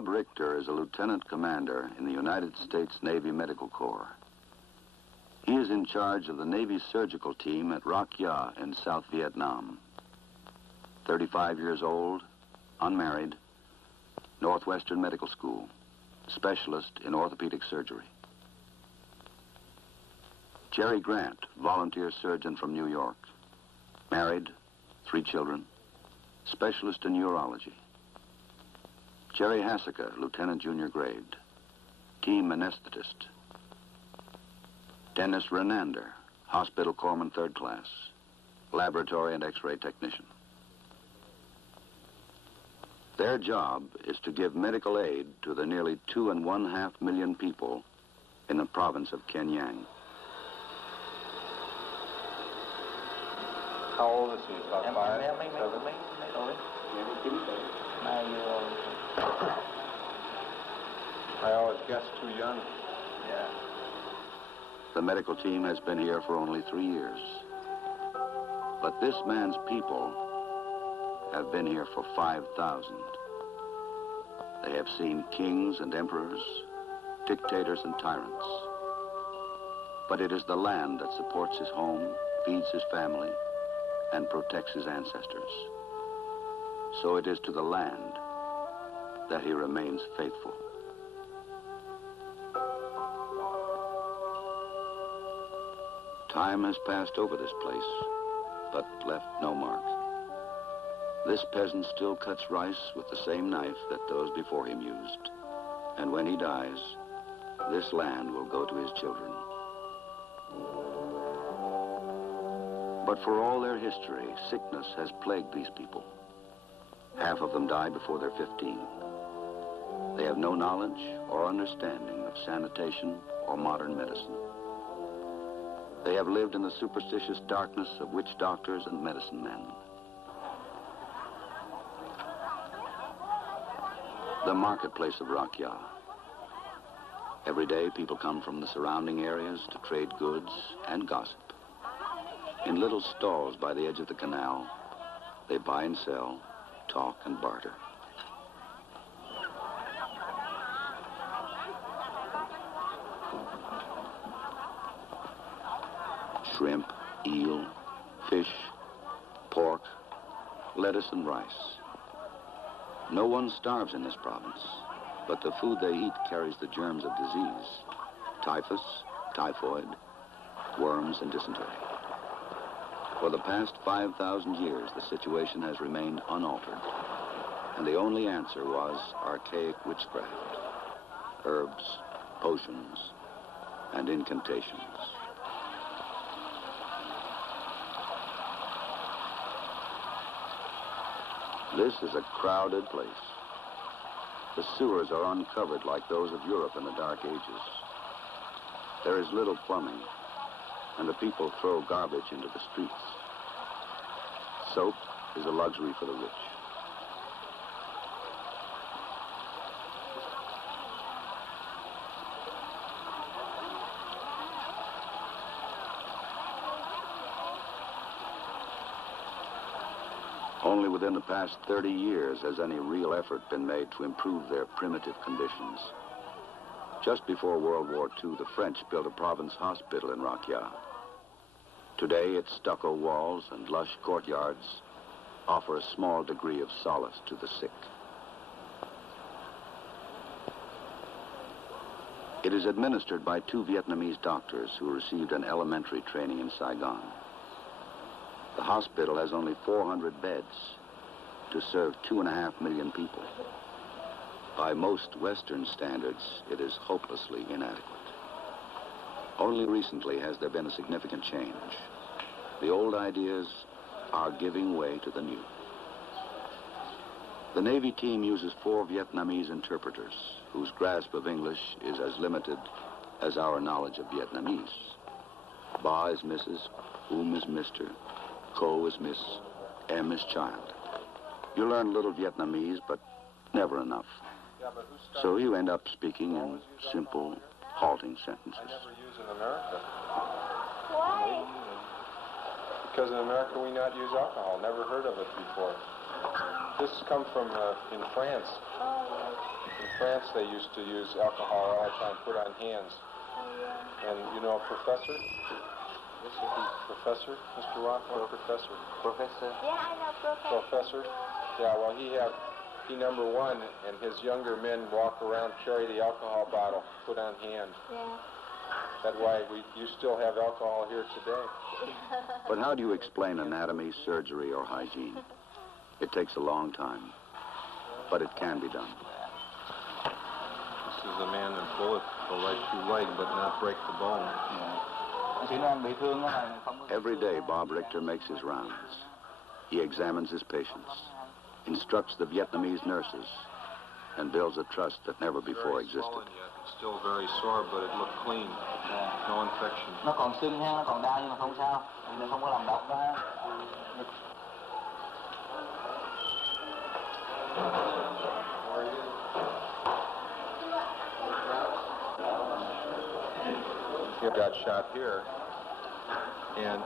Bob Richter is a Lieutenant Commander in the United States Navy Medical Corps. He is in charge of the Navy surgical team at Rok Yaw in South Vietnam. 35 years old, unmarried, Northwestern Medical School, specialist in orthopedic surgery. Jerry Grant, volunteer surgeon from New York, married, 3 children, specialist in urology. Jerry Hassika, lieutenant junior grade, team anesthetist. Dennis Renander, hospital corpsman 3rd class, laboratory and x-ray technician. Their job is to give medical aid to the nearly 2.5 million people in the province of Kenyang. How old is he? About 5, 7? I always guessed too young. Yeah. The medical team has been here for only 3 years. But this man's people have been here for 5,000. They have seen kings and emperors, dictators and tyrants. But it is the land that supports his home, feeds his family, and protects his ancestors. So it is to the land that he remains faithful. Time has passed over this place, but left no mark. This peasant still cuts rice with the same knife that those before him used. And when he dies, this land will go to his children. But for all their history, sickness has plagued these people. Half of them die before they're 15. They have no knowledge or understanding of sanitation or modern medicine. They have lived in the superstitious darkness of witch doctors and medicine men. The marketplace of Rok Yaw. Every day, people come from the surrounding areas to trade goods and gossip. In little stalls by the edge of the canal, they buy and sell, talk and barter. Shrimp, eel, fish, pork, lettuce and rice. No one starves in this province, but the food they eat carries the germs of disease: typhus, typhoid, worms and dysentery. For the past 5,000 years, the situation has remained unaltered, and the only answer was archaic witchcraft, herbs, potions, and incantations. This is a crowded place. The sewers are uncovered like those of Europe in the Dark Ages. There is little plumbing, and the people throw garbage into the streets. Soap is a luxury for the rich. Only within the past 30 years has any real effort been made to improve their primitive conditions. Just before World War II, the French built a province hospital in Rok Yaw. Today, its stucco walls and lush courtyards offer a small degree of solace to the sick. It is administered by 2 Vietnamese doctors who received an elementary training in Saigon. The hospital has only 400 beds to serve 2.5 million people. By most Western standards, it is hopelessly inadequate. Only recently has there been a significant change. The old ideas are giving way to the new. The Navy team uses 4 Vietnamese interpreters, whose grasp of English is as limited as our knowledge of Vietnamese. Ba is Mrs., Um is Mr., Ko is Miss, M is child. You learn a little Vietnamese, but never enough. So you end up speaking in simple, halting sentences. I never use in America. Why? Because in America we not use alcohol. Never heard of it before. This come from in France. Oh, yes. In France, they used to use alcohol all the time, put on hands. Oh, yeah. And you know a professor? This is the professor, Mr. Rok? What professor? Professor. Yeah, I know Professor. Professor? Yeah, well, he number one, and his younger men walk around, carry the alcohol bottle, put on hand. Yeah. That's why you still have alcohol here today. But how do you explain anatomy, surgery, or hygiene? It takes a long time, but it can be done. This is a man that bullet will right through leg, but not break the bone. Every day, Bob Richter makes his rounds. He examines his patients, instructs the Vietnamese nurses, and builds a trust that never before existed. It's still very sore, but it looked clean. No infection. Nó còn sưng ha, nó còn đau nhưng mà không sao. Nó không có làm độc đó. He got shot here, and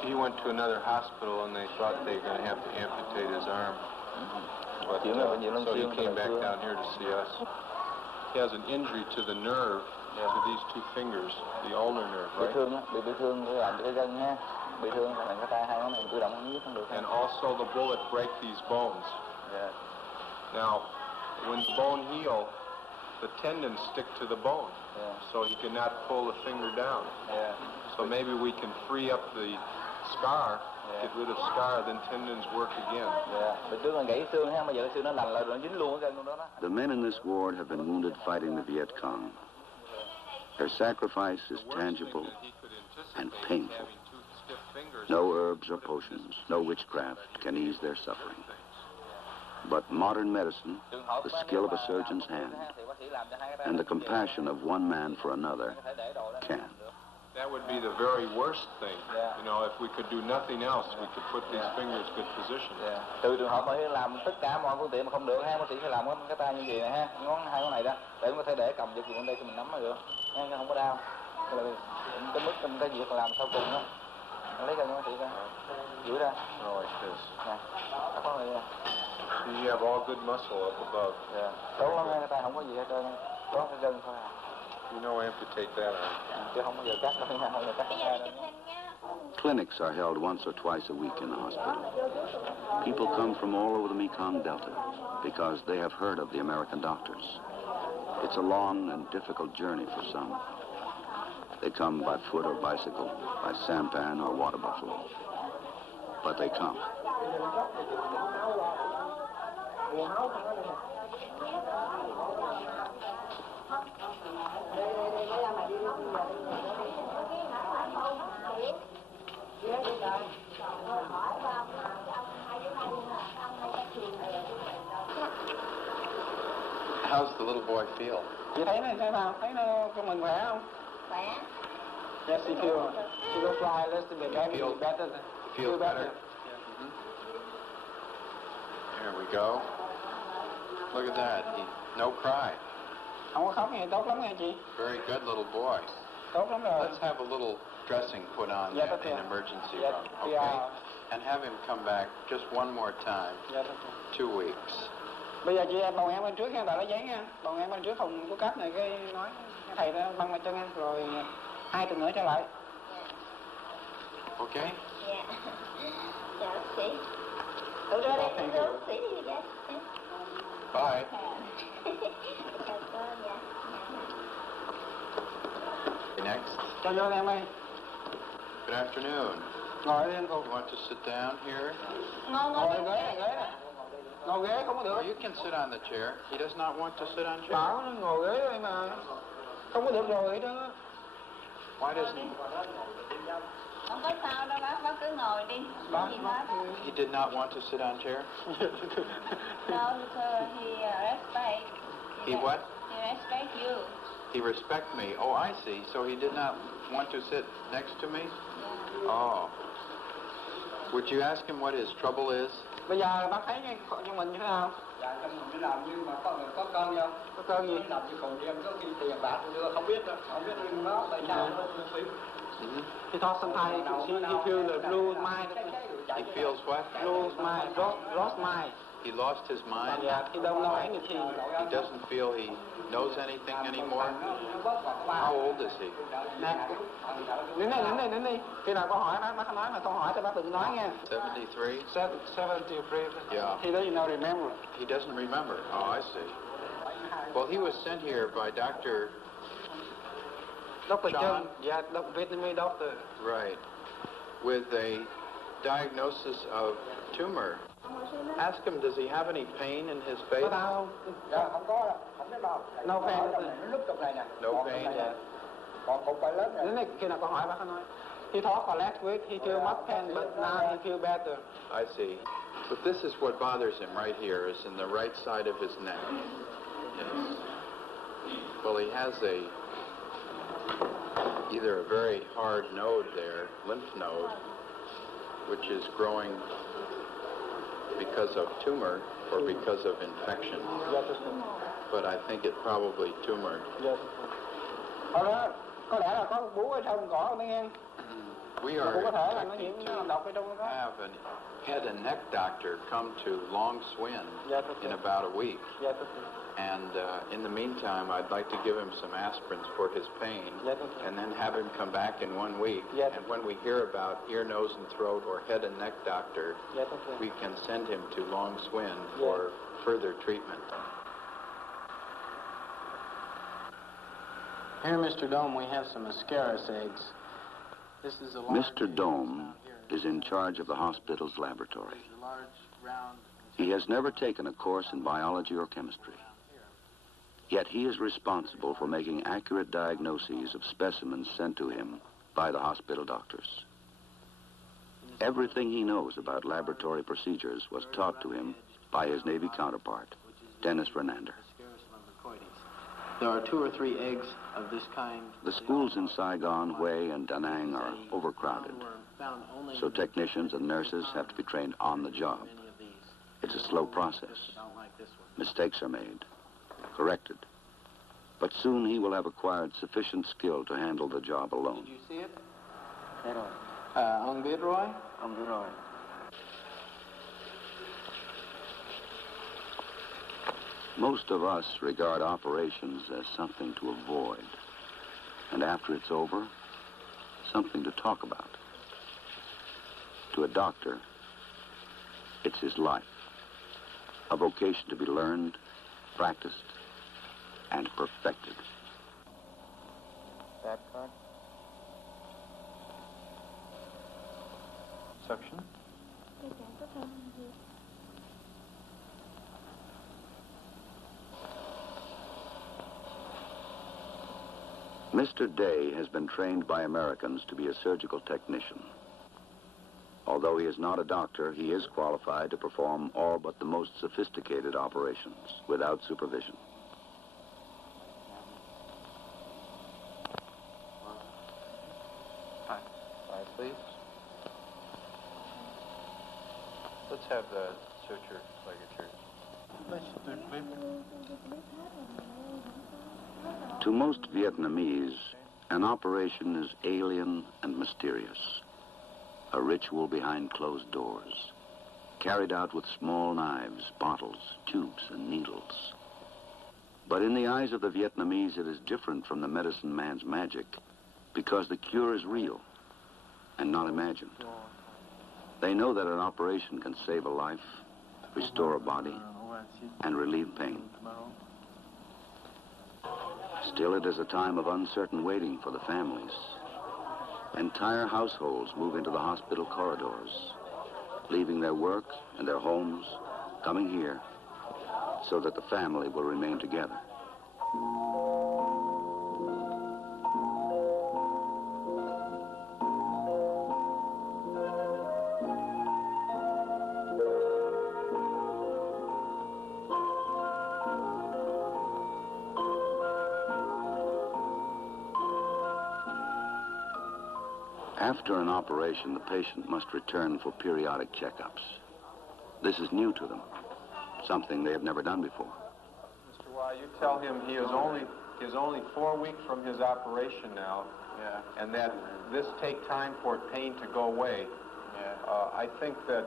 he went to another hospital, and they thought they were going to have to amputate his arm. But, so he came back down here to see us. He has an injury to the nerve, to these two fingers, the ulnar nerve, right? Bị thương làm cái gân ha. Bị thương làm cái tay hai ngón này cử động không biết không được. And also the bullet break these bones. Yeah. Now, when the bone heals, the tendons stick to the bone, so you cannot pull the finger down. Yeah. So maybe we can free up the scar, get rid of scar, then tendons work again. Bữa trước là gãy xương ha, bây giờ cái xương nó lành lại rồi nó dính luôn cái gân đó đó. The men in this ward have been wounded fighting the Viet Cong. Their sacrifice is tangible and painful. No herbs or potions, no witchcraft can ease their suffering. But modern medicine, the skill of a surgeon's hand, and the compassion of one man for another can. That would be the very worst thing. You know, if we could do nothing else, we could put these fingers in good position. Từ trường hợp mà làm tất cả mọi phương tiện mà không được ha, bác sĩ phải làm cái tay như vậy này ha, hai ngón này đó, để có thể để cầm vật gì bên đây cho mình nắm là được, ha, không có đau. Cái là cái mức cái việc làm sau cùng đó, lấy ra bác sĩ ra, giữ ra. Oh, like this. Nè, có người. You have all good muscle up above. Tốt lắm, cái tay không có gì hết trơn, có cái gân thôi à. You know, amputate that arm. Chứ không bao giờ cắt đâu, không bao giờ cắt cái tay đâu. Clinics are held once or twice a week in the hospital. People come from all over the Mekong Delta because they have heard of the American doctors. It's a long and difficult journey for some. They come by foot or bicycle, by sampan or water buffalo. But they come. How's the little boy feel? Chị thấy nó thế nào? Thấy nó của mình khỏe không? Khỏe. Yes, she feels. She will fly a little bit better. Feel better? There we go. Look at that. No cry. Không có khóc nghe, tốt lắm nghe chị. Very good little boy. Tốt lắm rồi. Let's have a little dressing put on in emergency room, okay? And have him come back just one more time. 2 weeks. Bây giờ chị em bồng em bên trước nha, đợi lấy giấy nha. Bồng em bên trước phòng của cấp này cái nói cái thầy đó băng lại chân em rồi 2 tuần nữa trở lại. Okay? Dạ. Dạ bác sĩ. Rồi đây cũng bác sĩ đi dạ. Bye. Chào cô, dạ. Next. Cho vô em ơi. Good afternoon. Ngồi lên cô. You want to sit down here? Ngồi ghế này. Ngồi ghế không có được. Oh, you can sit on the chair. He does not want to sit on chair. Bảo nó ngồi ghế đây mà. Không có được rồi đó. Why doesn't Không có sao đâu bác cứ ngồi đi. he did not want to sit on chair? No, sir, he respect. He what? He respect you. He respect me. Oh, I see. So he did not want to sit next to me? Yeah. Oh. Would you ask him what his trouble is? Bây giờ bác thấy cho mình như thế nào? Dạ, trong mình đi làm nhưng mà có cơn không? Có cơn gì? Làm như còn em có khi tiền bạc chưa không biết đâu, không biết nó tại sao nó phí. He thought sometimes he feel the blue mind. He feels what? Blue mind, rose mind. He lost his mind. He don't know anything. He doesn't feel he knows anything anymore. How old is he? Nè, đến đi. Khi nào có hỏi bác nói mà câu hỏi cho bác đừng nói nha. 73? 73. Yeah. He doesn't know remember. He doesn't remember. Oh, I see. Well, he was sent here by Dr. Dr. John? Yeah, Vietnamese doctor. Right. With a diagnosis of tumor. Ask him, does he have any pain in his face? Có đau không? Dạ, không có đâu, không biết đâu. No pain. Nó núp trong này nè. No pain. Còn cục phải lớn Đến này. đây khi nào có hỏi bác nói. He talked last week, he feel much pain, but now he feel better. I see. But this is what bothers him right here, is in the right side of his neck. Yes. Well, he has either a very hard node there, lymph node, which is growing because of tumor or because of infection. But I think it probably tumored. Có lẽ là có bú ở trong cỏ mấy em. We are expecting to have a head and neck doctor come to Long Swin in about a week. And in the meantime, I'd like to give him some aspirins for his pain, and then have him come back in 1 week. And when we hear about ear, nose, and throat or head and neck doctor, we can send him to Long Swin for further treatment. Here, Mr. Dome, we have some ascaris eggs. This is a large Mr. Dome is in charge of the hospital's laboratory. He has never taken a course in biology or chemistry. Yet he is responsible for making accurate diagnoses of specimens sent to him by the hospital doctors. Everything he knows about laboratory procedures was taught to him by his Navy counterpart, Dennis Renander. There are 2 or 3 eggs of this kind. The schools in Saigon, Hue, and Da Nang are overcrowded, so technicians and nurses have to be trained on the job. It's a slow process. Mistakes are made, corrected, but soon he will have acquired sufficient skill to handle the job alone. Did you see it? Ông biết rồi? Ông biết rồi. Most of us regard operations as something to avoid, and after it's over, something to talk about. To a doctor, it's his life, a vocation to be learned, practiced, and perfected. That card? Suction? Mr. Day has been trained by Americans to be a surgical technician. Although he is not a doctor, he is qualified to perform all but the most sophisticated operations without supervision. Hi, please. Let's have the suture ligature. To most Vietnamese, an operation is alien and mysterious. A ritual behind closed doors, carried out with small knives, bottles, tubes, and needles. But in the eyes of the Vietnamese, it is different from the medicine man's magic, because the cure is real and not imagined. They know that an operation can save a life, restore a body, and relieve pain. Still, it is a time of uncertain waiting for the families. Entire households move into the hospital corridors, leaving their work and their homes, coming here, so that the family will remain together. After an operation, the patient must return for periodic checkups. This is new to them, something they have never done before. Mr. Y, you tell him he is only 4 weeks from his operation now, and that this take time for pain to go away. I think that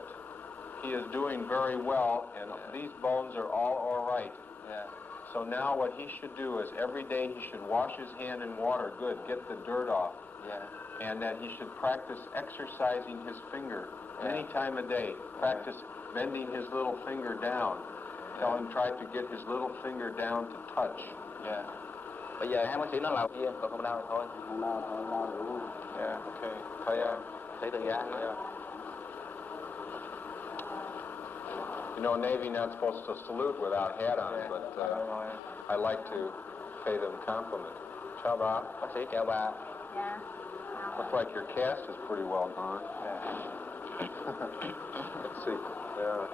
he is doing very well, and these bones are all right. Yeah. So now what he should do is every day he should wash his hand in water, good, get the dirt off. Yeah. And that he should practice exercising his finger any time of day. Practice bending his little finger down. Tell him try to get his little finger down to touch. Yeah. Bây giờ hai bác sĩ nó làm gì còn không đau thì thôi. Không đau đủ. Yeah, okay. Thầy Thấy từ ra. yeah. You know, Navy not supposed to salute without hat on, but I like to pay them compliment. Chào bà. Bác sĩ chào bà. Dạ. Looks like your cast is pretty well done. Yeah. Let's see. Yeah.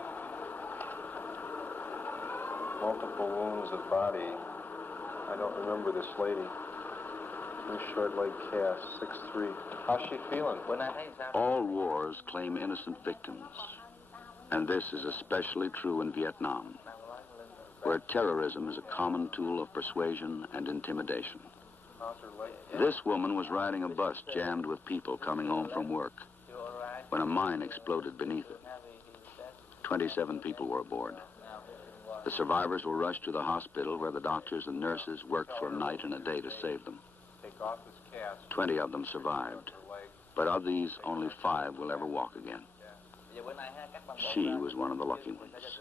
Multiple wounds of body. I don't remember this lady. New short leg cast, 6'3". How's she feeling? Bữa nay thấy sao? All wars claim innocent victims. And this is especially true in Vietnam, where terrorism is a common tool of persuasion and intimidation. This woman was riding a bus jammed with people coming home from work when a mine exploded beneath it. 27 people were aboard. The survivors were rushed to the hospital where the doctors and nurses worked for a night and a day to save them. 20 of them survived, but of these, only 5 will ever walk again. She was one of the lucky ones.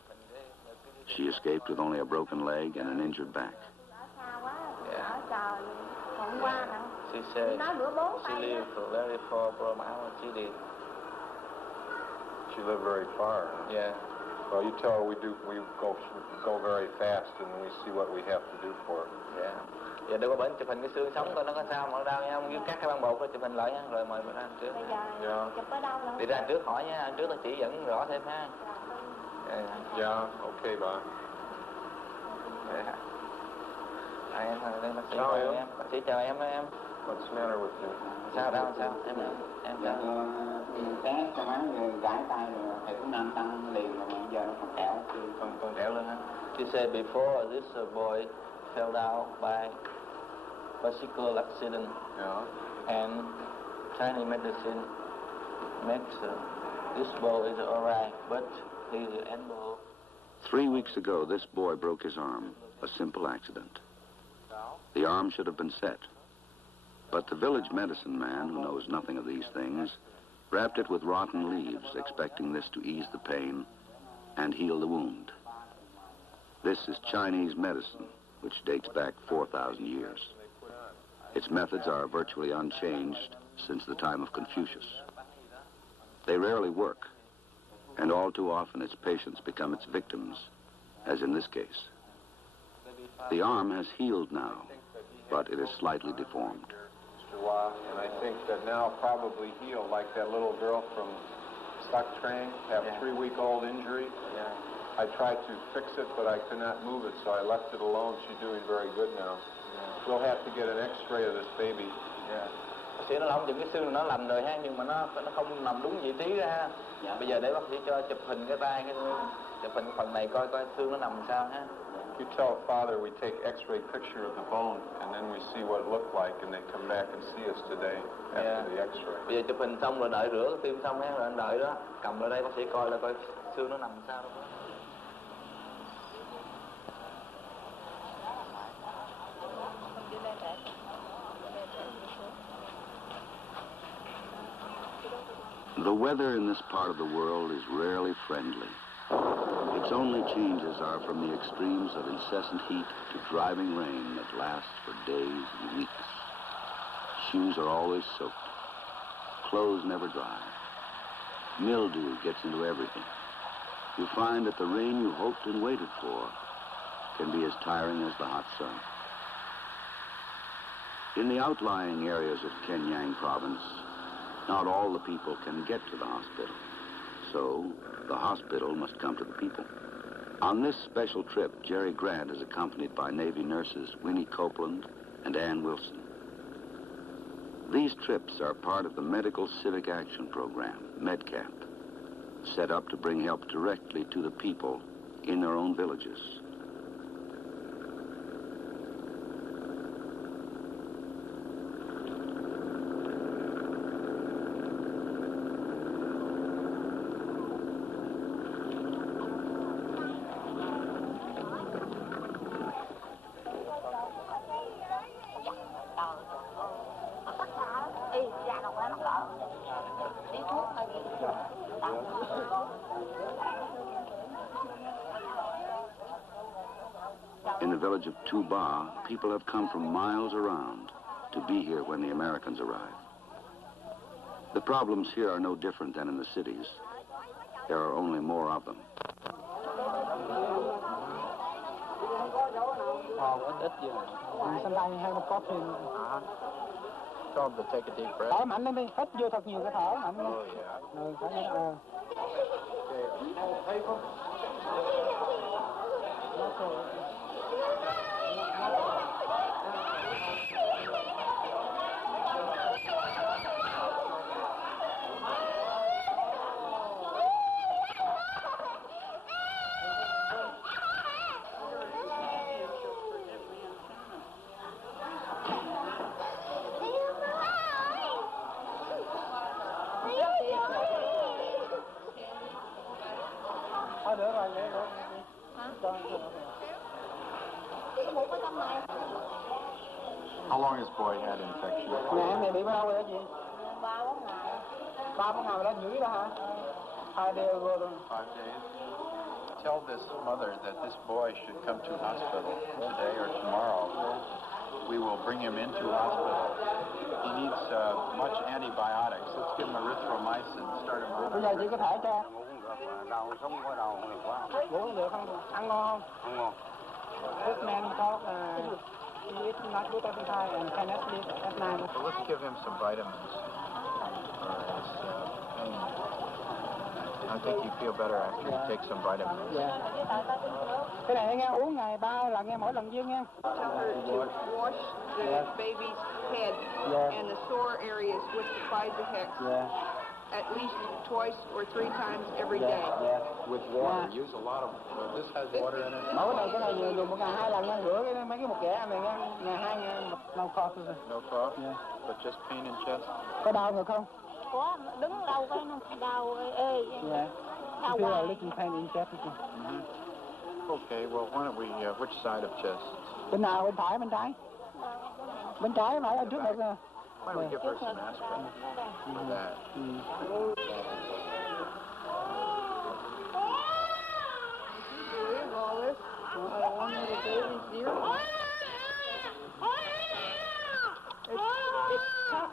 She escaped with only a broken leg and an injured back. She said she lived very far from our city. She lived very far. Yeah. Well, you tell her we go very fast and we see what we have to do for her. Yeah. Giờ đưa qua bển chụp hình cái xương sống coi nó có sao mà đau nha, ghiếu cắt cái băng bột đó chụp hình lại nha, rồi mời ra trước. Bây giờ chụp ở đâu nữa? Đi ra trước hỏi nha, trước nó chỉ dẫn rõ thêm ha. Yeah, okay, bà. Em đây bác sĩ chào em, bác sĩ chào em đó em. What's the matter with you? Sao đau sao em sao? Té cho má rồi gãi tay rồi thầy cũng đang tăng liền rồi mà giờ nó còn kẹo. Còn kẹo lên ha. She said before this boy fell down by bicycle accident. Yeah. And Chinese medicine makes this boy is alright, but his elbow. 3 weeks ago, this boy broke his arm, a simple accident. The arm should have been set. But the village medicine man, who knows nothing of these things, wrapped it with rotten leaves, expecting this to ease the pain and heal the wound. This is Chinese medicine, which dates back 4,000 years. Its methods are virtually unchanged since the time of Confucius. They rarely work, and all too often its patients become its victims, as in this case. The arm has healed now, but it is slightly deformed. And I think that now probably healed, like that little girl from Stock Train, have a 3-week-old injury. Yeah. I tried to fix it, but I could not move it, so I left it alone. She's doing very good now. Yeah. We'll have to get an X-ray of this baby. Yeah. Bác sĩ nó lỏng những cái xương nó lành rồi ha, nhưng mà nó không nằm đúng vị trí ra ha. Dạ. Bây giờ để bác sĩ cho chụp hình cái tay, chụp hình phần này coi xương nó nằm sao ha. You tell Father we take X-ray picture of the bone, and then we see what it looked like, and they come back and see us today after the X-ray. Bây giờ chụp hình xong rồi đợi rửa tim xong ha, rồi anh đợi đó, cầm lại đây bác sĩ coi là coi xương nó nằm sao đó. The weather in this part of the world is rarely friendly. Its only changes are from the extremes of incessant heat to driving rain that lasts for days and weeks. Shoes are always soaked. Clothes never dry. Mildew gets into everything. You find that the rain you hoped and waited for can be as tiring as the hot sun. In the outlying areas of Kenyang province, not all the people can get to the hospital. So, the hospital must come to the people. On this special trip, Jerry Grant is accompanied by Navy nurses Winnie Copeland and Ann Wilson. These trips are part of the Medical Civic Action Program, MedCamp, set up to bring help directly to the people in their own villages. village of Tuba, people have come from miles around to be here when the Americans arrive. The problems here are no different than in the cities. There are only more of them. Sometimes you have a coffin. Tell them to take a deep breath. Thở mạnh lên đi, hít vô thật nhiều cái thở mạnh lên. How long has boy had infection? Em này bị bao lâu rồi chị? 3-4 ngày lên dưới đó hả? 2 days ago rồi. 5 days. Tell this mother that this boy should come to hospital today or tomorrow. We will bring him into hospital. He needs much antibiotics. Let's give him erythromycin. Start him on. Bây giờ chị có thể cho. Đau, sống có đau nhiều quá. Ngủ không được không? Ăn ngon không? Không ngon. This man talk, he is not good appetite and cannot sleep at night. So let's give him some vitamins for his pain. I think you feel better after you take some vitamins. Cái này nghe uống ngày 3 lần nghe mỗi lần viên nghe. Tell her to wash the baby's head and the sore areas with the Physihex at least twice or 3 times every day. With water. Use a lot of. This has water in it. Mỗi ngày cái này dùng 1 ngày 2 lần nha, rửa cái mấy cái một kẻ này nha, ngày 2 ngày no cough thôi. No cough. But just pain in chest. Có đau ngực không? Có, đứng lâu cái nó đau ê. Đau Feel a hoài. little pain in chest. Okay. Well, why don't we? Which side of chest? Bên nào, bên phải, bên trái? Bên trái phải, ở trước được. Why don't we give her some aspirin for that? Believe all this? One of the baby's ears.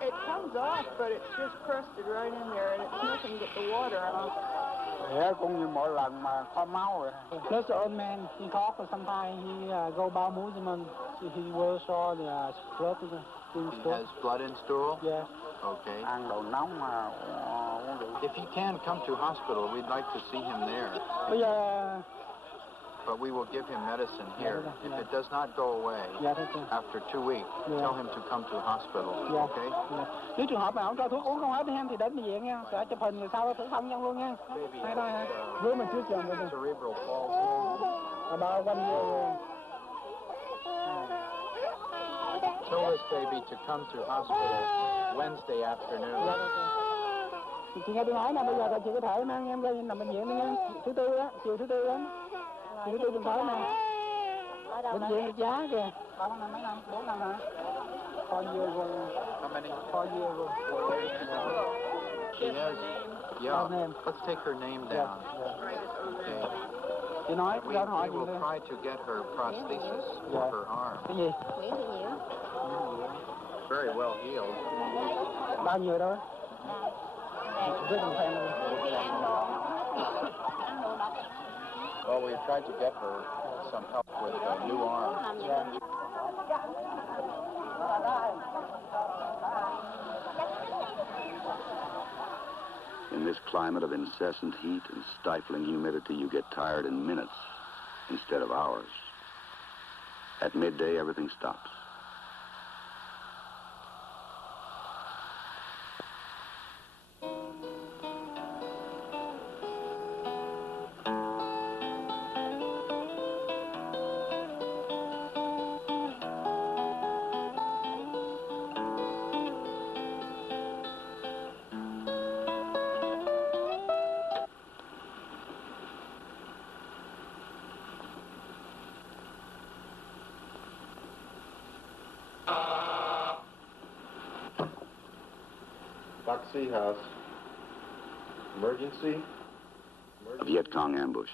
It comes off, but it's just crusted right in there, and it's nothing but the water. Cũng như mỗi lần mà có máu rồi. There's the old man, he cough and sometimes he go bowel movement. He will show the blood in He stool. has blood in stool? Yeah. Okay. Ăn đồ nóng mà uống rượu. If he can come to hospital, we'd like to see him there. Bây giờ But we will give him medicine here. If it does not go away after 2 weeks, tell him to come to hospital. Okay? Nếu trường hợp mà không cho thuốc uống không hết em thì đến bệnh viện nha. Sẽ chụp hình rồi sau thủ công nhân luôn nha. Hay đây hả? Với mình trước trường rồi. Cerebral palsy. About 1 year. Tell this baby to come to hospital Wednesday afternoon. Chị nghe tôi nói nè, bây giờ chị có thể mang em ra nằm bệnh viện đi nha. Thứ Tư á, chiều thứ Tư á. Chiều thứ Tư tuần tới nè. Bệnh viện được giá kìa. 3 năm mấy năm? 4 năm hả? 4 years rồi. How many? 4 years rồi. She has. Yeah. Let's take her name down. Okay. Chị nói, We will try to get her prosthesis for her arm. Cái gì? Nguyễn Thị Nhiễu. Very well healed. Bao nhiêu đó? Rất là fan luôn. Khi ăn đồ độc. Well, we tried to get her some help with a new arm. In this climate of incessant heat and stifling humidity, you get tired in minutes instead of hours. At midday, everything stops. Foxy House. Emergency? A Viet Cong ambush.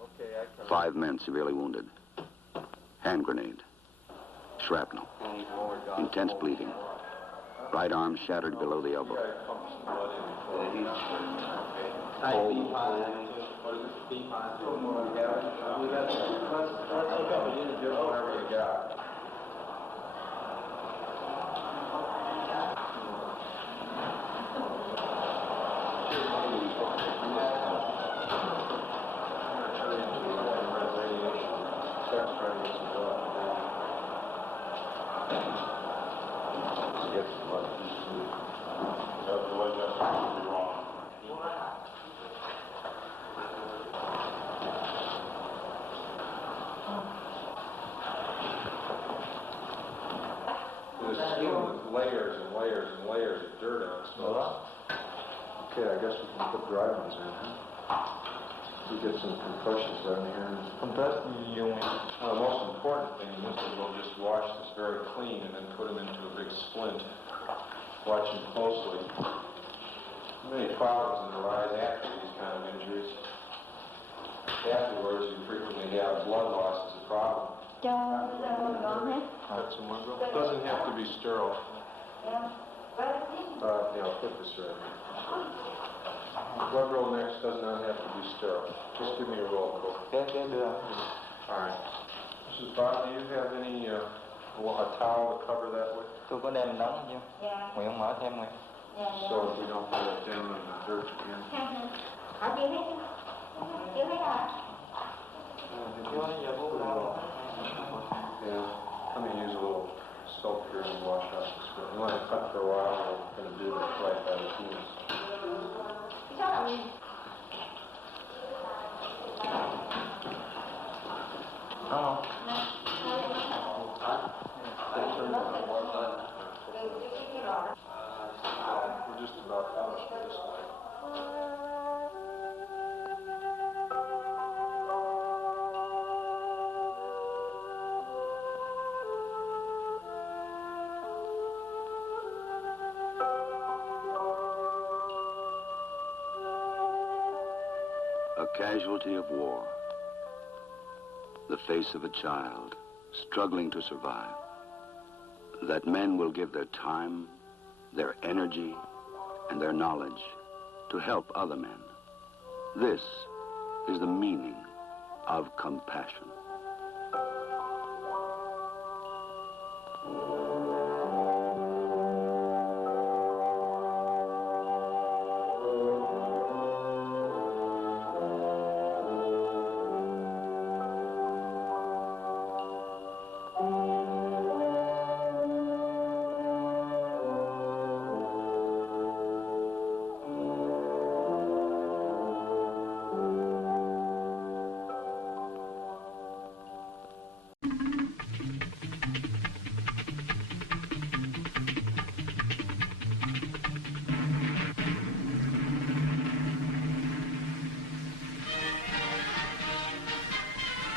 Okay, I come. 5 men severely wounded. Hand grenade. Shrapnel. Intense bleeding. Right arm shattered below the elbow. Okay, I guess we can put dry ones in, huh? We get some compressions down here. The most important thing in this is we'll just wash this very clean and then put them into a big splint. Watch them closely. Many problems that arise after these kind of injuries. Afterwards, you frequently have blood loss as a problem. That's some more. It doesn't have to be sterile. Yeah, I'll put this right here. Blood roll next does not have to be sterile. Just give me a roll, Coke. All right. Mrs. Bob, do you have any a towel to cover that with? Tôi có đem nóng chứ? Nguyện mở thêm Nguyện. So if we don't put it down in the dirt again. Yeah, let me use a little soap here and wash out this one. You want to cut for a while, we're going to do this right by the heels. We're just about finished with this one. A casualty of war. The face of a child struggling to survive. That men will give their time, their energy, and their knowledge to help other men. This is the meaning of compassion.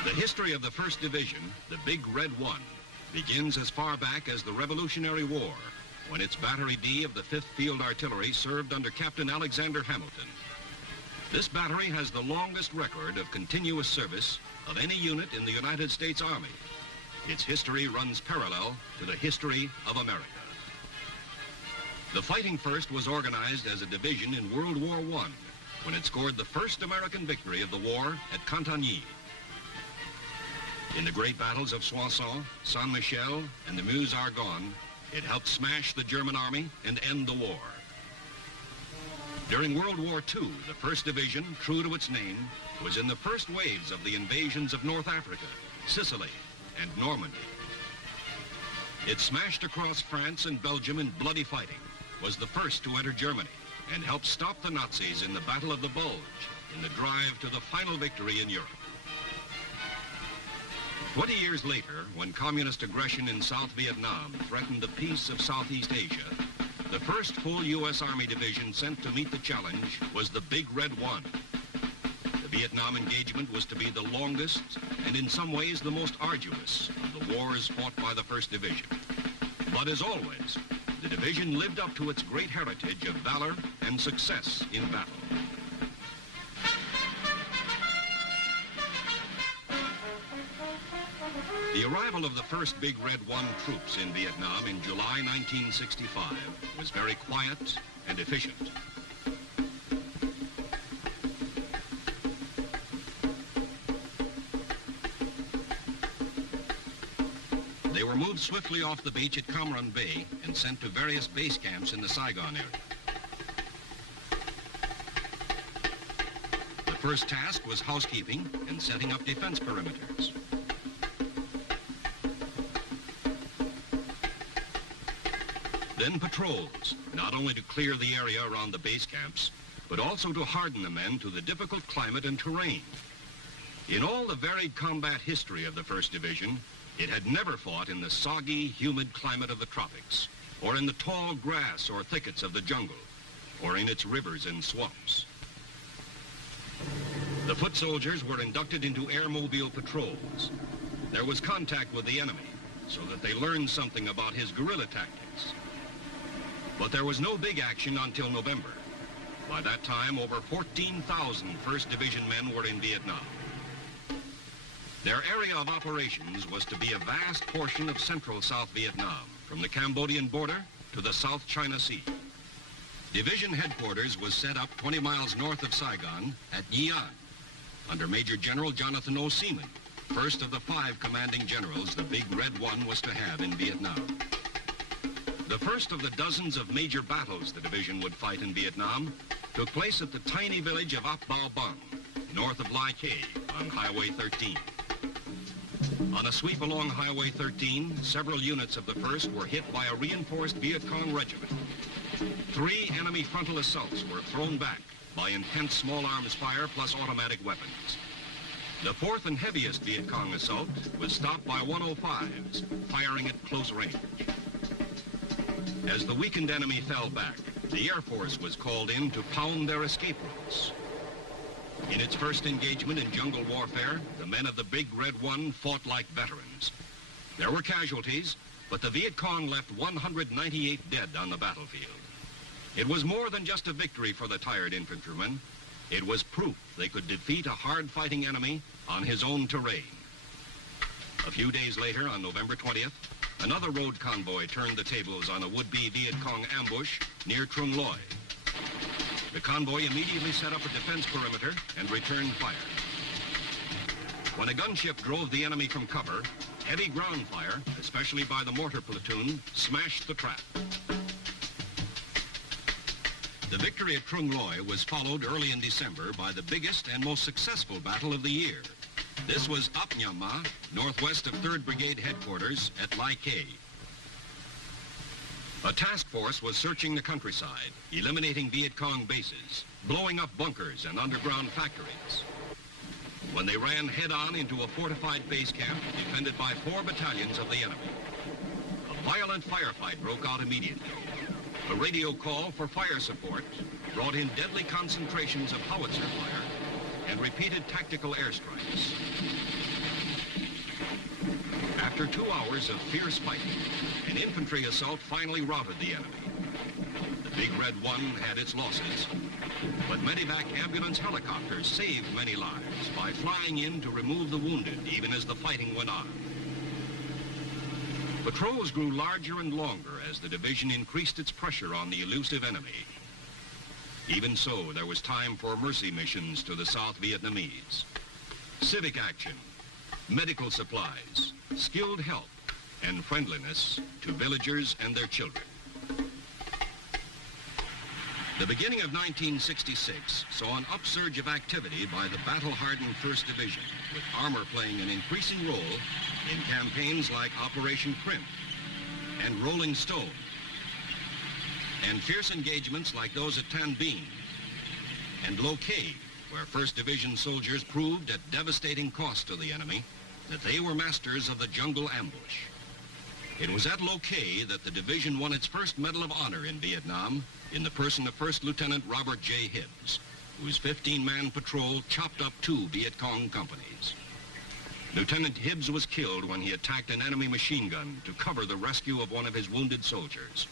The history of the 1st Division, the Big Red One, begins as far back as the Revolutionary War, when its Battery D of the 5th Field Artillery served under Captain Alexander Hamilton. This battery has the longest record of continuous service of any unit in the United States Army. Its history runs parallel to the history of America. The Fighting First was organized as a division in World War I, when it scored the first American victory of the war at Cantigny. In the great battles of Soissons, Saint-Michel, and the Meuse-Argonne, it helped smash the German army and end the war. During World War II, the 1st Division, true to its name, was in the first waves of the invasions of North Africa, Sicily, and Normandy. It smashed across France and Belgium in bloody fighting, was the first to enter Germany, and helped stop the Nazis in the Battle of the Bulge, in the drive to the final victory in Europe. 20 years later, when communist aggression in South Vietnam threatened the peace of Southeast Asia, the first full U.S. Army division sent to meet the challenge was the Big Red One. The Vietnam engagement was to be the longest and in some ways the most arduous of the wars fought by the 1st Division. But as always, the division lived up to its great heritage of valor and success in battle. The arrival of the first Big Red One troops in Vietnam in July 1965 was very quiet and efficient. They were moved swiftly off the beach at Cam Ranh Bay and sent to various base camps in the Saigon area. The first task was housekeeping and setting up defense perimeters. Then patrols, not only to clear the area around the base camps, but also to harden the men to the difficult climate and terrain. In all the varied combat history of the 1st Division, it had never fought in the soggy, humid climate of the tropics, or in the tall grass or thickets of the jungle, or in its rivers and swamps. The foot soldiers were inducted into airmobile patrols. There was contact with the enemy, so that they learned something about his guerrilla tactics. But there was no big action until November. By that time, over 14,000 1st Division men were in Vietnam. Their area of operations was to be a vast portion of central South Vietnam, from the Cambodian border to the South China Sea. Division headquarters was set up 20 miles north of Saigon at Nha An, under Major General Jonathan O. Seaman, first of the 5 commanding generals the Big Red One was to have in Vietnam. The first of the dozens of major battles the division would fight in Vietnam took place at the tiny village of Ap Bao Bang, north of Lai Khe on Highway 13. On a sweep along Highway 13, several units of the 1st were hit by a reinforced Viet Cong regiment. 3 enemy frontal assaults were thrown back by intense small arms fire plus automatic weapons. The 4th and heaviest Viet Cong assault was stopped by 105s, firing at close range. As the weakened enemy fell back, the Air Force was called in to pound their escape routes. In its first engagement in jungle warfare, the men of the Big Red One fought like veterans. There were casualties, but the Viet Cong left 198 dead on the battlefield. It was more than just a victory for the tired infantrymen. It was proof they could defeat a hard-fighting enemy on his own terrain. A few days later, on November 20th, another road convoy turned the tables on a would-be Viet Cong ambush near Trung Loi. The convoy immediately set up a defense perimeter and returned fire. When a gunship drove the enemy from cover, heavy ground fire, especially by the mortar platoon, smashed the trap. The victory at Trung Loi was followed early in December by the biggest and most successful battle of the year. This was Ap Nha Ma, northwest of 3rd Brigade headquarters at Lai Khe. A task force was searching the countryside, eliminating Viet Cong bases, blowing up bunkers and underground factories. When they ran head-on into a fortified base camp defended by 4 battalions of the enemy. A violent firefight broke out immediately. A radio call for fire support brought in deadly concentrations of howitzer fire and repeated tactical airstrikes. After 2 hours of fierce fighting, an infantry assault finally routed the enemy. The Big Red One had its losses, but medevac ambulance helicopters saved many lives by flying in to remove the wounded even as the fighting went on. Patrols grew larger and longer as the division increased its pressure on the elusive enemy. Even so, there was time for mercy missions to the South Vietnamese. Civic action, medical supplies, skilled help, and friendliness to villagers and their children. The beginning of 1966 saw an upsurge of activity by the battle-hardened 1st Division, with armor playing an increasing role in campaigns like Operation Crimp and Rolling Stone, and fierce engagements like those at Tan Binh and Lo Khe, where 1st Division soldiers proved at devastating cost to the enemy that they were masters of the jungle ambush. It was at Lo Khe that the division won its first Medal of Honor in Vietnam in the person of 1st Lieutenant Robert J. Hibbs, whose 15-man patrol chopped up 2 Viet Cong companies. Lieutenant Hibbs was killed when he attacked an enemy machine gun to cover the rescue of one of his wounded soldiers.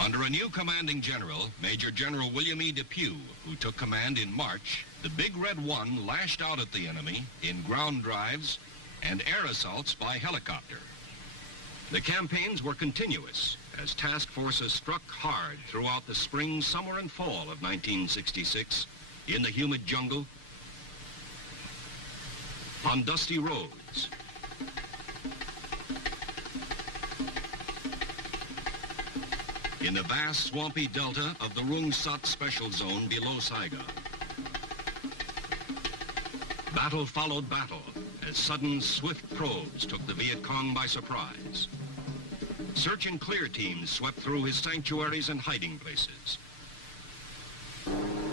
Under a new commanding general, Major General William E. Depew, who took command in March, the Big Red One lashed out at the enemy in ground drives, and air assaults by helicopter. The campaigns were continuous as task forces struck hard throughout the spring, summer, and fall of 1966 in the humid jungle, on dusty roads, in the vast swampy delta of the Rung Sat Special Zone below Saigon. Battle followed battle as sudden, swift probes took the Viet Cong by surprise. Search and clear teams swept through his sanctuaries and hiding places.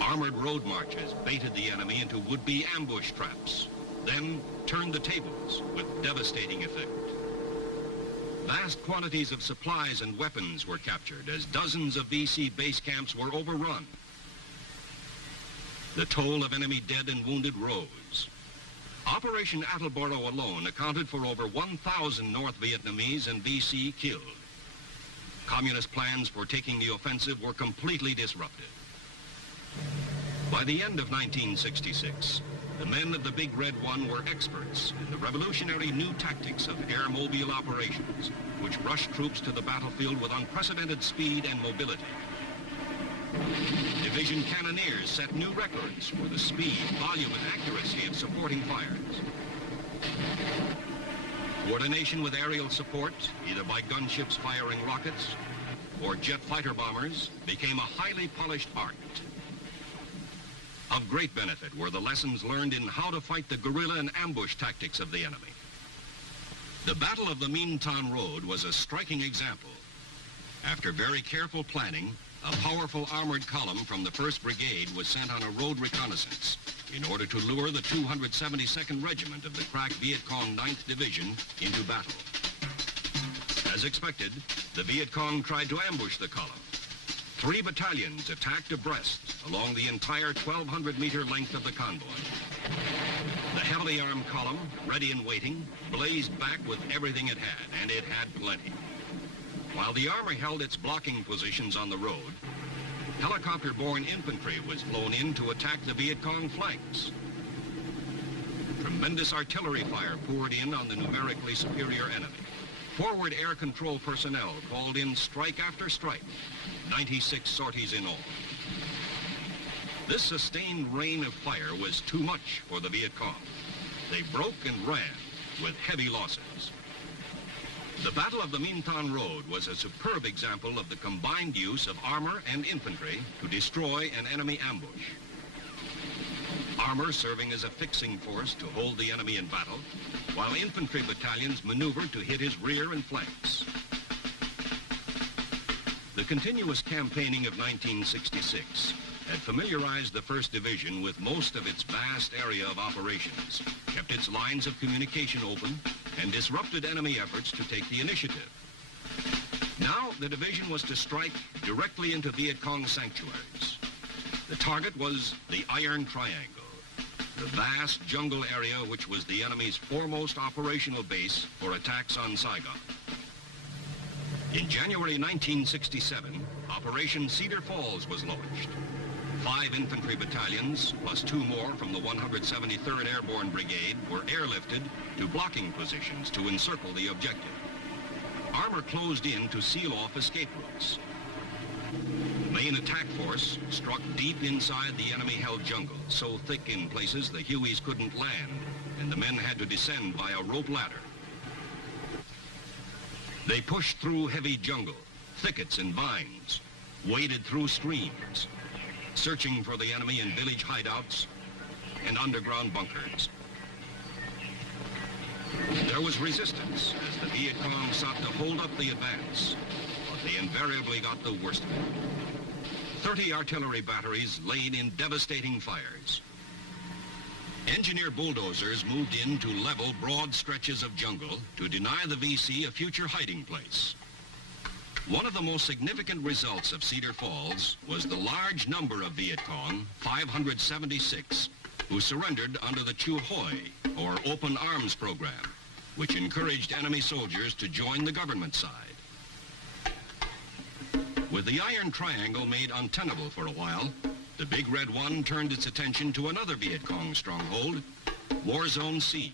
Armored road marches baited the enemy into would-be ambush traps, then turned the tables with devastating effect. Vast quantities of supplies and weapons were captured as dozens of VC base camps were overrun. The toll of enemy dead and wounded rose. Operation Attleboro alone accounted for over 1,000 North Vietnamese and VC killed. Communist plans for taking the offensive were completely disrupted. By the end of 1966, the men of the Big Red One were experts in the revolutionary new tactics of air mobile operations, which rushed troops to the battlefield with unprecedented speed and mobility. Division cannoneers set new records for the speed, volume, and accuracy of supporting fires. Coordination with aerial support, either by gunships firing rockets or jet fighter bombers, became a highly polished art. Of great benefit were the lessons learned in how to fight the guerrilla and ambush tactics of the enemy. The Battle of the Minh Thanh Road was a striking example. After very careful planning, a powerful armored column from the 1st Brigade was sent on a road reconnaissance in order to lure the 272nd Regiment of the crack Viet Cong 9th Division into battle. As expected, the Viet Cong tried to ambush the column. 3 battalions attacked abreast along the entire 1,200-meter length of the convoy. The heavily armed column, ready and waiting, blazed back with everything it had, and it had plenty. While the armor held its blocking positions on the road, helicopter-borne infantry was flown in to attack the Viet Cong flanks. Tremendous artillery fire poured in on the numerically superior enemy. Forward air control personnel called in strike after strike, 96 sorties in all. This sustained rain of fire was too much for the Viet Cong. They broke and ran with heavy losses. The Battle of the Minh Thanh Road was a superb example of the combined use of armor and infantry to destroy an enemy ambush. Armor serving as a fixing force to hold the enemy in battle, while infantry battalions maneuvered to hit his rear and flanks. The continuous campaigning of 1966 had familiarized the 1st Division with most of its vast area of operations, kept its lines of communication open, and disrupted enemy efforts to take the initiative. Now, the division was to strike directly into Viet Cong sanctuaries. The target was the Iron Triangle, the vast jungle area which was the enemy's foremost operational base for attacks on Saigon. In January 1967, Operation Cedar Falls was launched. 5 infantry battalions, plus 2 more from the 173rd Airborne Brigade, were airlifted to blocking positions to encircle the objective. Armor closed in to seal off escape routes. The main attack force struck deep inside the enemy-held jungle, so thick in places the Hueys couldn't land, and the men had to descend by a rope ladder. They pushed through heavy jungle, thickets and vines, waded through streams, searching for the enemy in village hideouts and underground bunkers. There was resistance as the Viet Cong sought to hold up the advance, but they invariably got the worst of it. 30 artillery batteries laid in devastating fires. Engineer bulldozers moved in to level broad stretches of jungle to deny the VC a future hiding place. One of the most significant results of Cedar Falls was the large number of Viet Cong, 576, who surrendered under the Chu Hoi, or Open Arms Program, which encouraged enemy soldiers to join the government side. With the Iron Triangle made untenable for a while, the Big Red One turned its attention to another Viet Cong stronghold, War Zone C.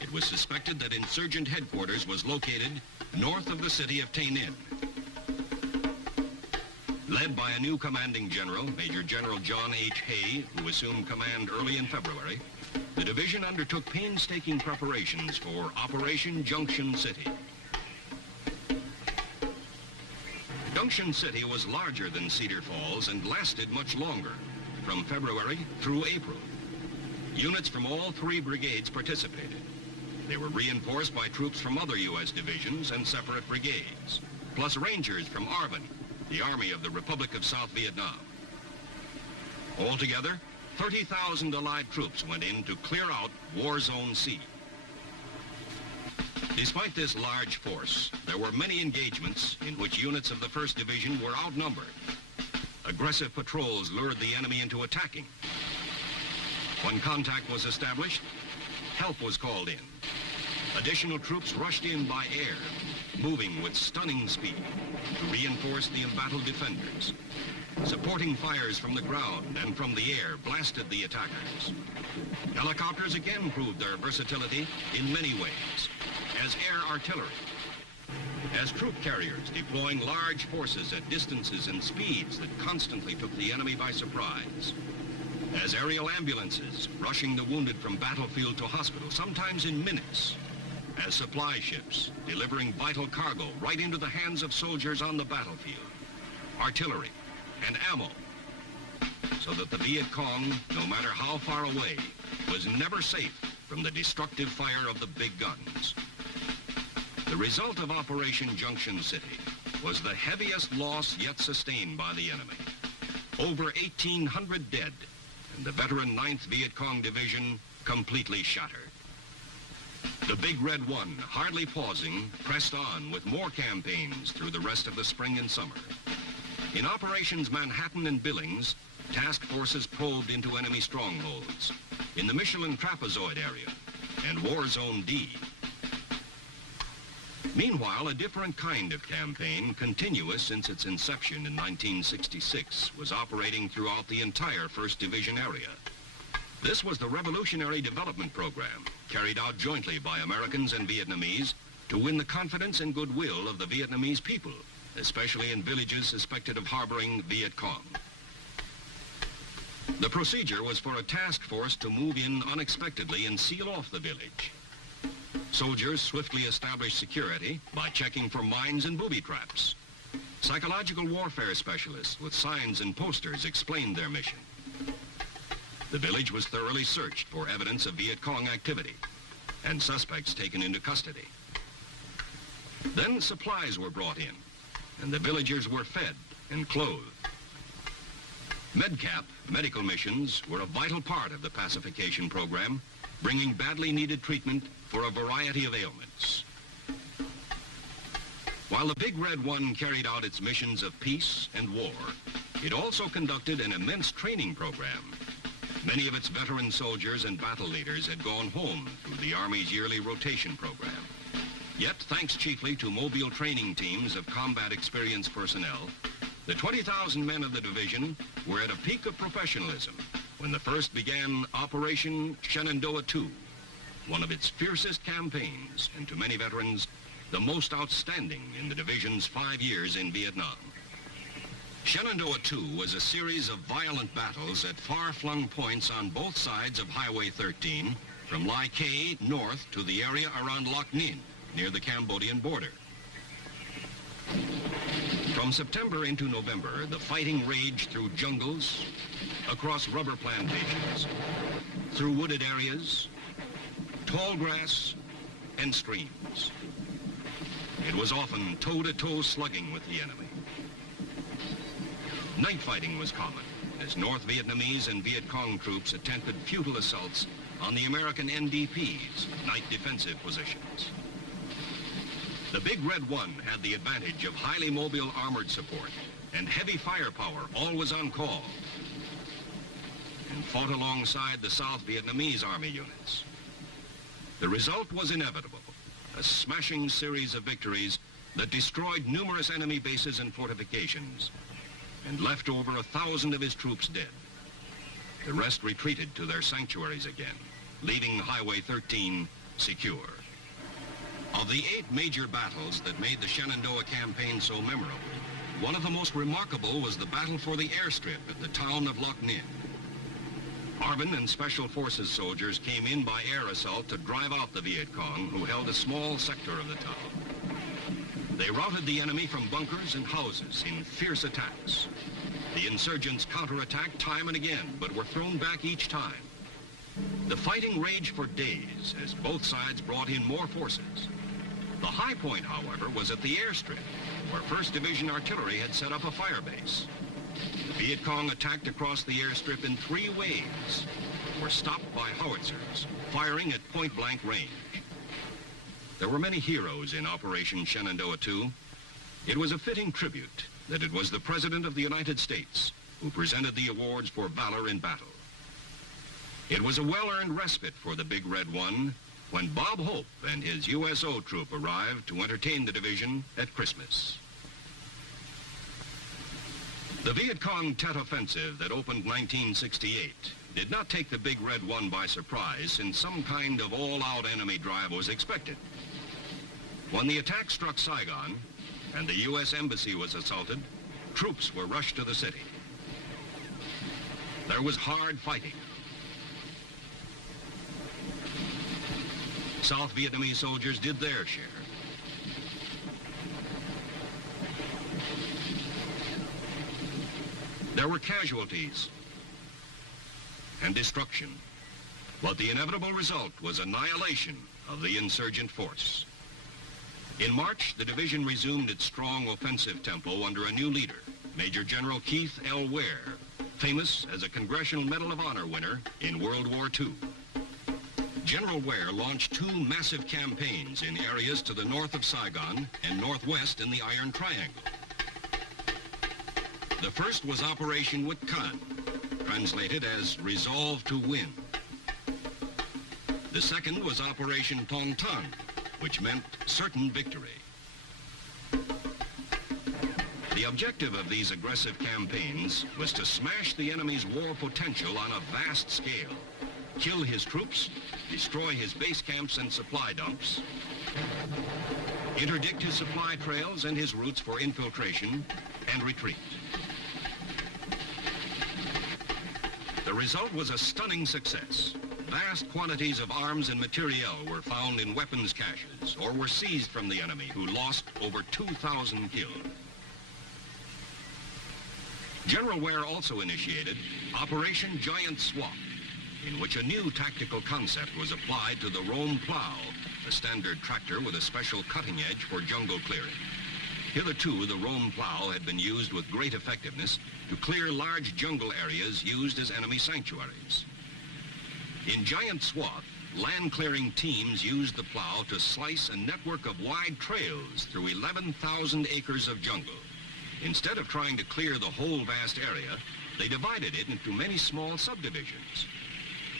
It was suspected that insurgent headquarters was located north of the city of Tay Ninh. Led by a new commanding general, Major General John H. Hay, who assumed command early in February, the division undertook painstaking preparations for Operation Junction City. Junction City was larger than Cedar Falls and lasted much longer, from February through April. Units from all 3 brigades participated. They were reinforced by troops from other U.S. divisions and separate brigades, plus Rangers from ARVN, the Army of the Republic of South Vietnam. Altogether, 30,000 Allied troops went in to clear out War Zone C. Despite this large force, there were many engagements in which units of the 1st Division were outnumbered. Aggressive patrols lured the enemy into attacking. When contact was established, help was called in. Additional troops rushed in by air, moving with stunning speed to reinforce the embattled defenders. Supporting fires from the ground and from the air blasted the attackers. Helicopters again proved their versatility in many ways, as air artillery, as troop carriers deploying large forces at distances and speeds that constantly took the enemy by surprise, as aerial ambulances rushing the wounded from battlefield to hospital, sometimes in minutes, as supply ships delivering vital cargo right into the hands of soldiers on the battlefield, artillery and ammo, so that the Viet Cong, no matter how far away, was never safe from the destructive fire of the big guns. The result of Operation Junction City was the heaviest loss yet sustained by the enemy. Over 1,800 dead, and the veteran 9th Viet Cong Division completely shattered. The Big Red One, hardly pausing, pressed on with more campaigns through the rest of the spring and summer. In Operations Manhattan and Billings, task forces probed into enemy strongholds in the Michelin Trapezoid area and War Zone D. Meanwhile, a different kind of campaign, continuous since its inception in 1966, was operating throughout the entire 1st Division area. This was the Revolutionary Development Program, carried out jointly by Americans and Vietnamese to win the confidence and goodwill of the Vietnamese people, especially in villages suspected of harboring Viet Cong. The procedure was for a task force to move in unexpectedly and seal off the village. Soldiers swiftly established security by checking for mines and booby traps. Psychological warfare specialists with signs and posters explained their mission. The village was thoroughly searched for evidence of Viet Cong activity and suspects taken into custody. Then supplies were brought in, and the villagers were fed and clothed. MedCap, medical missions, were a vital part of the pacification program, bringing badly needed treatment for a variety of ailments. While the Big Red One carried out its missions of peace and war, it also conducted an immense training program. Many of its veteran soldiers and battle leaders had gone home through the Army's yearly rotation program. Yet, thanks chiefly to mobile training teams of combat experienced personnel, the 20,000 men of the division were at a peak of professionalism when the 1st began Operation Shenandoah II, one of its fiercest campaigns, and to many veterans, the most outstanding in the division's 5 years in Vietnam. Shenandoah II was a series of violent battles at far-flung points on both sides of Highway 13, from Lai Khe north to the area around Loc Ninh, near the Cambodian border. From September into November, the fighting raged through jungles, across rubber plantations, through wooded areas, tall grass, and streams. It was often toe-to-toe slugging with the enemy. Night fighting was common, as North Vietnamese and Viet Cong troops attempted futile assaults on the American NDP's night defensive positions. The Big Red One had the advantage of highly mobile armored support and heavy firepower always on call, and fought alongside the South Vietnamese Army units. The result was inevitable, a smashing series of victories that destroyed numerous enemy bases and fortifications and left over 1,000 of his troops dead. The rest retreated to their sanctuaries again, leaving Highway 13 secure. Of the 8 major battles that made the Shenandoah campaign so memorable, one of the most remarkable was the battle for the airstrip at the town of Loch Ninh. Arvin and Special Forces soldiers came in by air assault to drive out the Viet Cong, who held a small sector of the town. They routed the enemy from bunkers and houses in fierce attacks. The insurgents counterattacked time and again, but were thrown back each time. The fighting raged for days as both sides brought in more forces. The high point, however, was at the airstrip, where 1st Division Artillery had set up a fire base. The Viet Cong attacked across the airstrip in 3 waves, but were stopped by howitzers, firing at point-blank range. There were many heroes in Operation Shenandoah II. It was a fitting tribute that it was the President of the United States who presented the awards for valor in battle. It was a well-earned respite for the Big Red One when Bob Hope and his USO troop arrived to entertain the division at Christmas. The Viet Cong Tet Offensive that opened 1968 did not take the Big Red One by surprise, since some kind of all-out enemy drive was expected. When the attack struck Saigon and the U.S. Embassy was assaulted, troops were rushed to the city. There was hard fighting. South Vietnamese soldiers did their share. There were casualties and destruction, but the inevitable result was annihilation of the insurgent force. In March, the division resumed its strong offensive tempo under a new leader, Major General Keith L. Ware, famous as a Congressional Medal of Honor winner in World War II. General Ware launched 2 massive campaigns in areas to the north of Saigon and northwest in the Iron Triangle. The first was Operation Wit Can, translated as Resolve to Win. The second was Operation Tong Tong, which meant certain victory. The objective of these aggressive campaigns was to smash the enemy's war potential on a vast scale, kill his troops, destroy his base camps and supply dumps, interdict his supply trails and his routes for infiltration, and retreat. The result was a stunning success. Vast quantities of arms and materiel were found in weapons caches or were seized from the enemy, who lost over 2,000 killed. General Ware also initiated Operation Giant Swamp, in which a new tactical concept was applied to the Rome plow, the standard tractor with a special cutting edge for jungle clearing. Hitherto, the Rome plow had been used with great effectiveness to clear large jungle areas used as enemy sanctuaries. In Giant Swath, land-clearing teams used the plow to slice a network of wide trails through 11,000 acres of jungle. Instead of trying to clear the whole vast area, they divided it into many small subdivisions.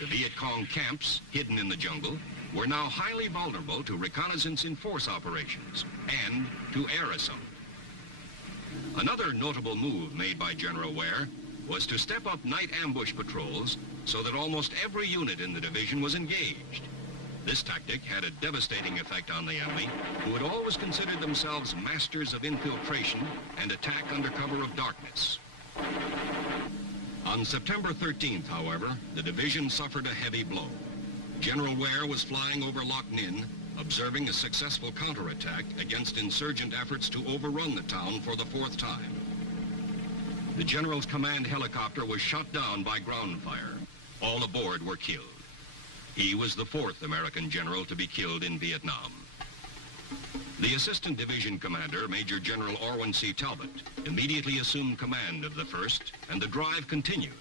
The Viet Cong camps, hidden in the jungle, were now highly vulnerable to reconnaissance in force operations and to air assault. Another notable move made by General Ware was to step up night ambush patrols so that almost every unit in the division was engaged. This tactic had a devastating effect on the enemy, who had always considered themselves masters of infiltration and attack under cover of darkness. On September 13th, however, the division suffered a heavy blow. General Ware was flying over Loch Ninh, observing a successful counterattack against insurgent efforts to overrun the town for the 4th time. The general's command helicopter was shot down by ground fire. All aboard were killed. He was the 4th American general to be killed in Vietnam. The assistant division commander, Major General Orwin C. Talbot, immediately assumed command of the 1st, and the drive continued.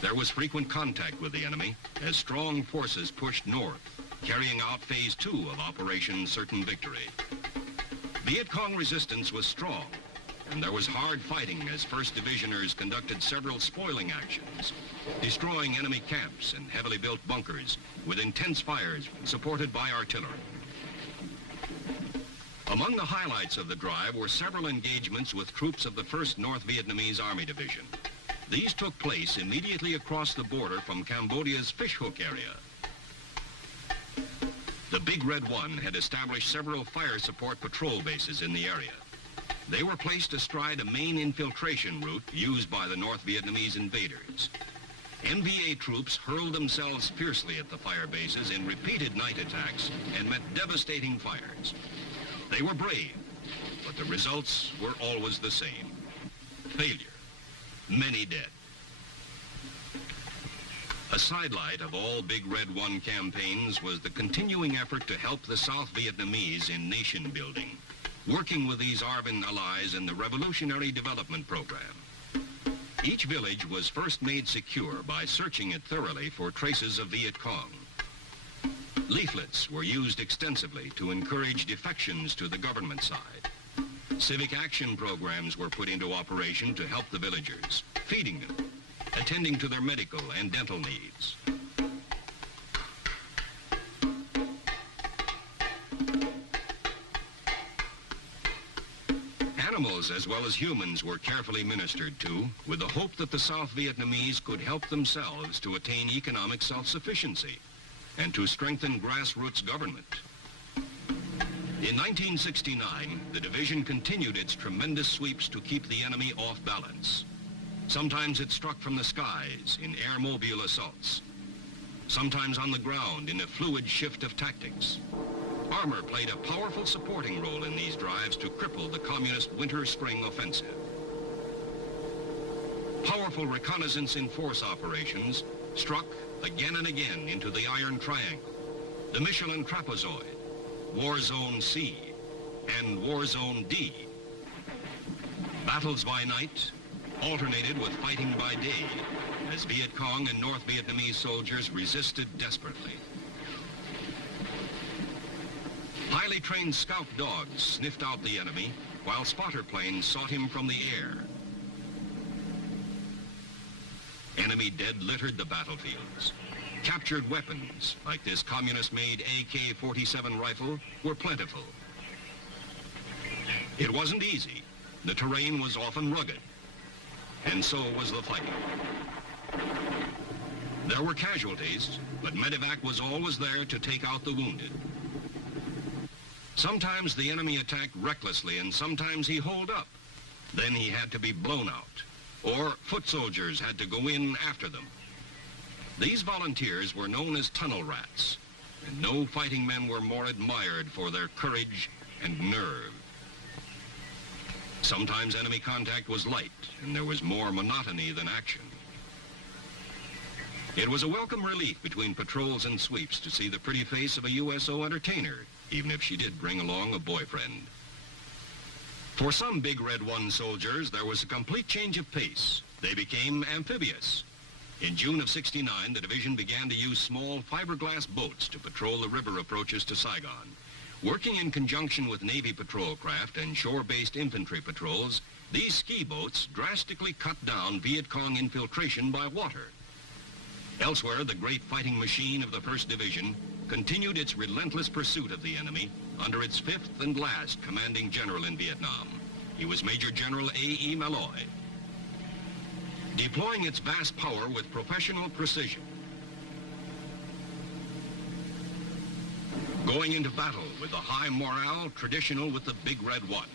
There was frequent contact with the enemy as strong forces pushed north, carrying out Phase 2 of Operation Certain Victory. Viet Cong resistance was strong, and there was hard fighting as 1st Divisioners conducted several spoiling actions, destroying enemy camps and heavily built bunkers with intense fires supported by artillery. Among the highlights of the drive were several engagements with troops of the 1st North Vietnamese Army Division. These took place immediately across the border from Cambodia's Fishhook area. The Big Red One had established several fire support patrol bases in the area. They were placed astride a main infiltration route used by the North Vietnamese invaders. NVA troops hurled themselves fiercely at the fire bases in repeated night attacks and met devastating fires. They were brave, but the results were always the same. Failure. Many dead. A sidelight of all Big Red One campaigns was the continuing effort to help the South Vietnamese in nation building, working with these ARVN allies in the Revolutionary Development Program. Each village was first made secure by searching it thoroughly for traces of Viet Cong. Leaflets were used extensively to encourage defections to the government side. Civic action programs were put into operation to help the villagers, feeding them, attending to their medical and dental needs. Animals as well as humans were carefully ministered to with the hope that the South Vietnamese could help themselves to attain economic self-sufficiency and to strengthen grassroots government. In 1969, the division continued its tremendous sweeps to keep the enemy off balance. Sometimes it struck from the skies in air-mobile assaults, sometimes on the ground in a fluid shift of tactics. Armor played a powerful supporting role in these drives to cripple the communist winter-spring offensive. Powerful reconnaissance in force operations struck again and again into the Iron Triangle, the Michelin Trapezoid, War Zone C, and War Zone D. Battles by night alternated with fighting by day as Viet Cong and North Vietnamese soldiers resisted desperately. Highly trained scout dogs sniffed out the enemy while spotter planes sought him from the air. Enemy dead littered the battlefields. Captured weapons, like this communist-made AK-47 rifle, were plentiful. It wasn't easy. The terrain was often rugged, and so was the fighting. There were casualties, but medevac was always there to take out the wounded. Sometimes the enemy attacked recklessly, and sometimes he holed up. Then he had to be blown out, or foot soldiers had to go in after them. These volunteers were known as tunnel rats, and no fighting men were more admired for their courage and nerve. Sometimes enemy contact was light, and there was more monotony than action. It was a welcome relief between patrols and sweeps to see the pretty face of a USO entertainer, even if she did bring along a boyfriend. For some Big Red One soldiers, there was a complete change of pace. They became amphibious. In June of '69, the division began to use small fiberglass boats to patrol the river approaches to Saigon. Working in conjunction with Navy patrol craft and shore-based infantry patrols, these ski boats drastically cut down Viet Cong infiltration by water. Elsewhere, the great fighting machine of the 1st Division continued its relentless pursuit of the enemy under its 5th and last commanding general in Vietnam. He was Major General A.E. Malloy. Deploying its vast power with professional precision. Going into battle with the high morale traditional with the Big Red One.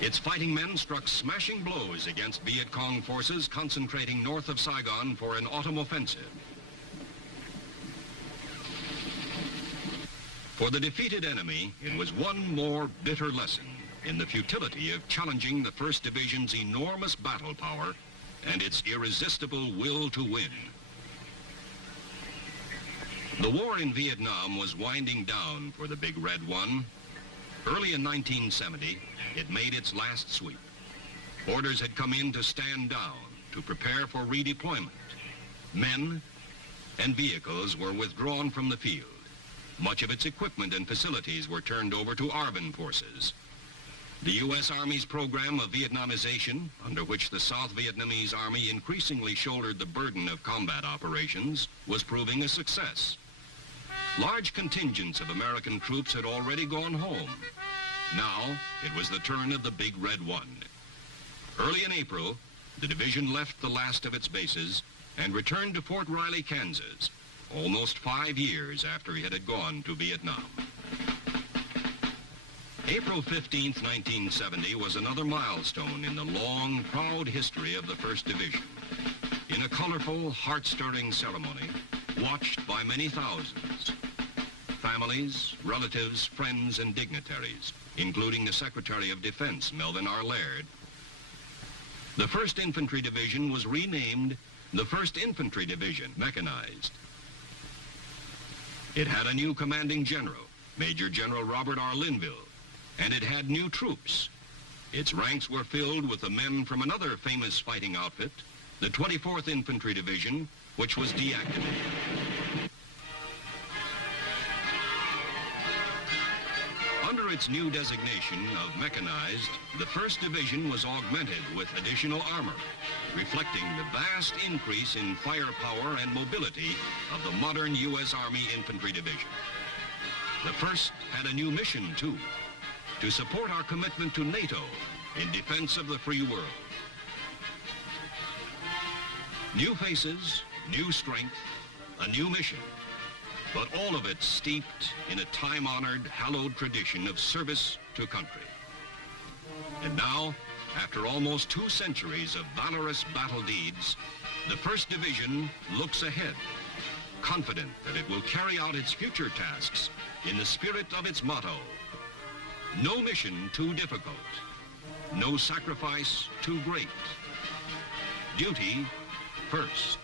Its fighting men struck smashing blows against Viet Cong forces concentrating north of Saigon for an autumn offensive. For the defeated enemy, it was one more bitter lesson in the futility of challenging the 1st Division's enormous battle power and its irresistible will to win. The war in Vietnam was winding down for the Big Red One. Early in 1970, it made its last sweep. Orders had come in to stand down, to prepare for redeployment. Men and vehicles were withdrawn from the field. Much of its equipment and facilities were turned over to ARVN forces. The U.S. Army's program of Vietnamization, under which the South Vietnamese Army increasingly shouldered the burden of combat operations, was proving a success. Large contingents of American troops had already gone home. Now, it was the turn of the Big Red One. Early in April, the division left the last of its bases and returned to Fort Riley, Kansas, almost 5 years after he had gone to Vietnam. April 15th, 1970 was another milestone in the long, proud history of the 1st Division. In a colorful, heart-stirring ceremony, watched by many thousands, families, relatives, friends, and dignitaries, including the Secretary of Defense, Melvin R. Laird, the 1st Infantry Division was renamed the 1st Infantry Division, mechanized. It had a new commanding general, Major General Robert R. Linville, and it had new troops. Its ranks were filled with the men from another famous fighting outfit, the 24th Infantry Division, which was deactivated. Under its new designation of mechanized, the 1st Division was augmented with additional armor, reflecting the vast increase in firepower and mobility of the modern U.S. Army Infantry Division. The 1st had a new mission, too, to support our commitment to NATO in defense of the free world. New faces, new strength, a new mission, but all of it steeped in a time-honored, hallowed tradition of service to country. And now, after almost 2 centuries of valorous battle deeds, the 1st Division looks ahead, confident that it will carry out its future tasks in the spirit of its motto: no mission too difficult, no sacrifice too great, duty first.